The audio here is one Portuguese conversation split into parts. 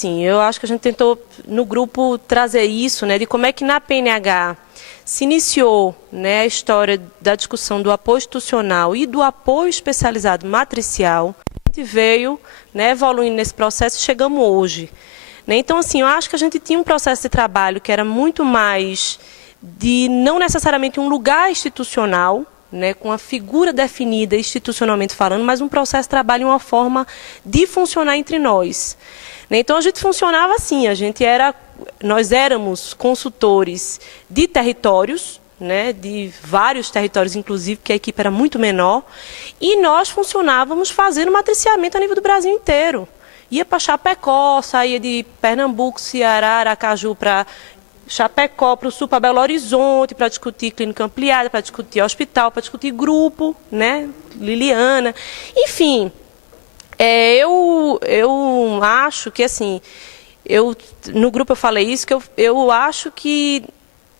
Sim, eu acho que a gente tentou no grupo trazer isso, né, de como é que na PNH se iniciou, né, a história da discussão do apoio institucional e do apoio especializado matricial. A gente veio, né, evoluindo nesse processo e chegamos hoje. Né? Então, assim, eu acho que a gente tinha um processo de trabalho que era muito mais de não necessariamente um lugar institucional, né, com a figura definida institucionalmente falando, mas um processo de trabalho e uma forma de funcionar entre nós. Então, a gente funcionava assim, nós éramos consultores de territórios, né, de vários territórios, inclusive, porque a equipe era muito menor, e nós funcionávamos fazendo matriciamento a nível do Brasil inteiro. Ia para Chapecó, saía de Pernambuco, Ceará, Aracaju para Chapecó, para o Sul, para Belo Horizonte, para discutir clínica ampliada, para discutir hospital, para discutir grupo, né, Liliana, enfim. Eu acho que, assim, no grupo eu falei isso, que eu acho que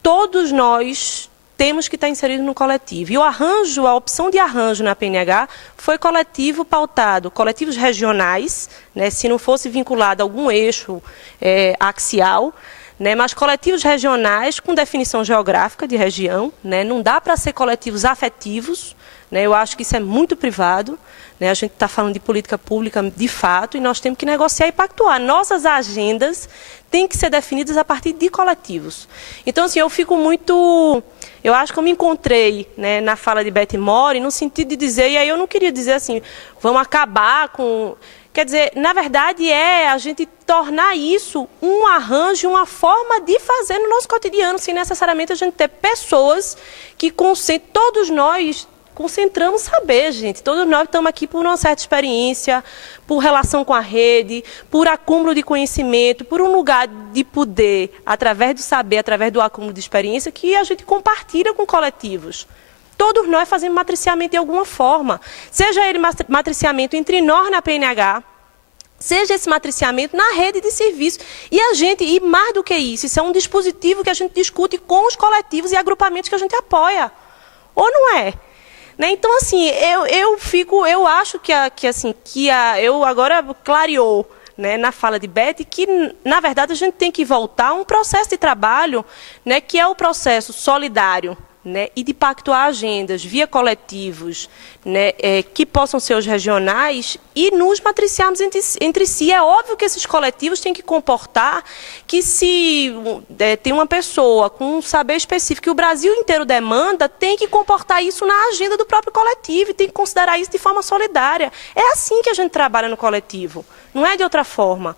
todos nós temos que estar inseridos no coletivo. E o arranjo, a opção de arranjo na PNH foi coletivo pautado, coletivos regionais, né, se não fosse vinculado a algum eixo axial, né, mas coletivos regionais com definição geográfica de região, né, não dá para ser coletivos afetivos, né, eu acho que isso é muito privado, né, a gente está falando de política pública de fato e nós temos que negociar e pactuar. Nossas agendas têm que ser definidas a partir de coletivos. Então, assim, eu acho que eu me encontrei, né, na fala de Beth Mori no sentido de dizer, e aí eu não queria dizer assim, vamos acabar com... Quer dizer, na verdade a gente tornar isso um arranjo, uma forma de fazer no nosso cotidiano, sem necessariamente a gente ter pessoas que todos nós concentramos saber, gente. Todos nós estamos aqui por uma certa experiência, por relação com a rede, por acúmulo de conhecimento, por um lugar de poder, através do saber, através do acúmulo de experiência, que a gente compartilha com coletivos. Todos nós fazemos matriciamento de alguma forma, seja ele matriciamento entre nós na PNH, seja esse matriciamento na rede de serviço. E mais do que isso é um dispositivo que a gente discute com os coletivos e agrupamentos que a gente apoia. Ou não é? Né? Então, assim, eu acho eu agora clareou, né, na fala de Beth, que, na verdade, a gente tem que voltar a um processo de trabalho, né, que é o processo solidário, né, e de pactuar agendas via coletivos, né, que possam ser os regionais e nos matriciarmos entre si. É óbvio que esses coletivos têm que comportar que se tem uma pessoa com um saber específico que o Brasil inteiro demanda, tem que comportar isso na agenda do próprio coletivo e tem que considerar isso de forma solidária. É assim que a gente trabalha no coletivo, não é de outra forma.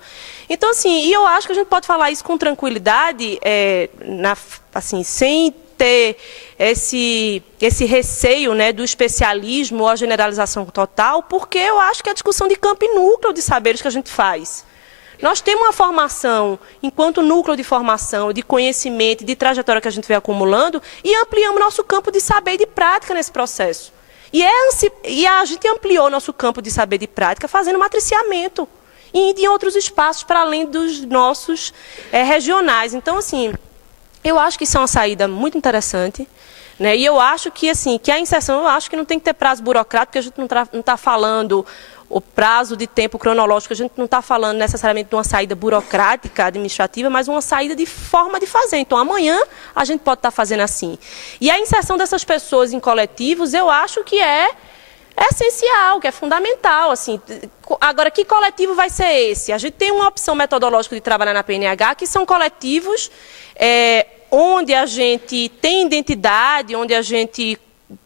Então, assim, e eu acho que a gente pode falar isso com tranquilidade, assim, sem ter esse receio, né, do especialismo ou a generalização total, porque eu acho que é a discussão de campo e núcleo de saberes que a gente faz. Nós temos uma formação, enquanto núcleo de formação, de conhecimento, de trajetória que a gente vem acumulando, e ampliamos nosso campo de saber e de prática nesse processo. E a gente ampliou nosso campo de saber e de prática fazendo matriciamento e em outros espaços para além dos nossos regionais. Então, assim, eu acho que isso é uma saída muito interessante, né? E eu acho que, assim, que a inserção, eu acho que não tem que ter prazo burocrático, porque a gente não está falando o prazo de tempo cronológico, a gente não está falando necessariamente de uma saída burocrática, administrativa, mas uma saída de forma de fazer. Então, amanhã a gente pode estar fazendo assim. E a inserção dessas pessoas em coletivos, eu acho que é essencial, que é fundamental. Assim. Agora, que coletivo vai ser esse? A gente tem uma opção metodológica de trabalhar na PNH, que são coletivos onde a gente tem identidade, onde a gente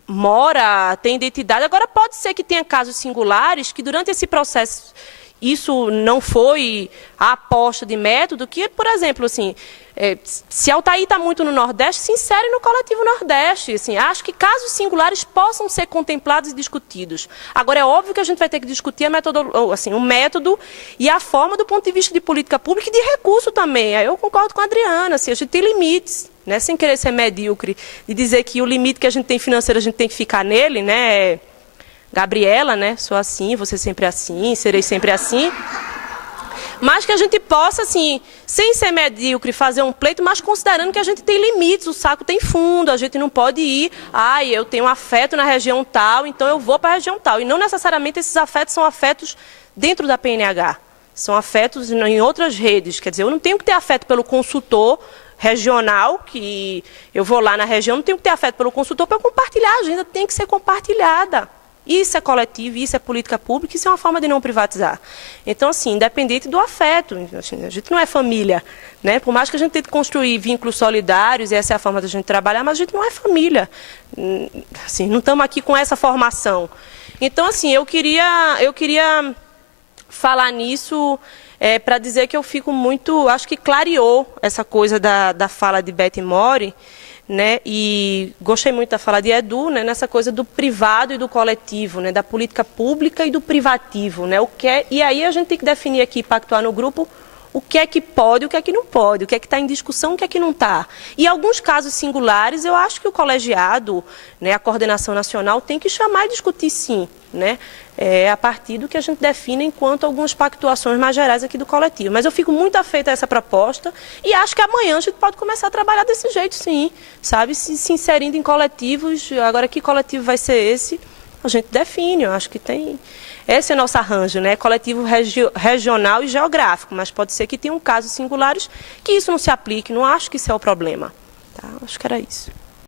mora, tem identidade. Agora, pode ser que tenha casos singulares que, durante esse processo, isso não foi a aposta de método, que, por exemplo, assim, se Altair está muito no Nordeste, se insere no coletivo Nordeste. Assim, acho que casos singulares possam ser contemplados e discutidos. Agora, é óbvio que a gente vai ter que discutir o método e a forma do ponto de vista de política pública e de recurso também. Aí eu concordo com a Adriana, assim, a gente tem limites, né, sem querer ser medíocre, de dizer que o limite que a gente tem financeiro, a gente tem que ficar nele, né, Gabriela, né, sou assim, você sempre assim, serei sempre assim. Mas que a gente possa, assim, sem ser medíocre, fazer um pleito, mas considerando que a gente tem limites, o saco tem fundo, a gente não pode ir, eu tenho afeto na região tal, então eu vou para a região tal. E não necessariamente esses afetos são afetos dentro da PNH. São afetos em outras redes. Quer dizer, eu não tenho que ter afeto pelo consultor regional, que eu vou lá na região, não tenho que ter afeto pelo consultor para compartilhar. A agenda tem que ser compartilhada. Isso é coletivo, isso é política pública, isso é uma forma de não privatizar. Então, assim, independente do afeto, a gente não é família, né? Por mais que a gente tente construir vínculos solidários, e essa é a forma da gente trabalhar, mas a gente não é família. Assim, não estamos aqui com essa formação. Então, assim, eu queria falar nisso para dizer que eu fico muito... Acho que clareou essa coisa da fala de Beth Mori, né? E gostei muito da fala de Edu, né? Nessa coisa do privado e do coletivo, né? Da política pública e do privativo, né? E aí a gente tem que definir aqui, pactuar no grupo, o que é que pode, o que é que não pode, o que é que está em discussão, o que é que não está. E em alguns casos singulares, eu acho que o colegiado, né, a coordenação nacional, tem que chamar e discutir sim, né, a partir do que a gente define enquanto algumas pactuações mais gerais aqui do coletivo. Mas eu fico muito afeita a essa proposta e acho que amanhã a gente pode começar a trabalhar desse jeito sim, sabe, se inserindo em coletivos. Agora, que coletivo vai ser esse? A gente define, eu acho que tem... Esse é o nosso arranjo, né? Coletivo regional e geográfico, mas pode ser que tenham casos singulares que isso não se aplique, não acho que isso é o problema. Tá? Acho que era isso.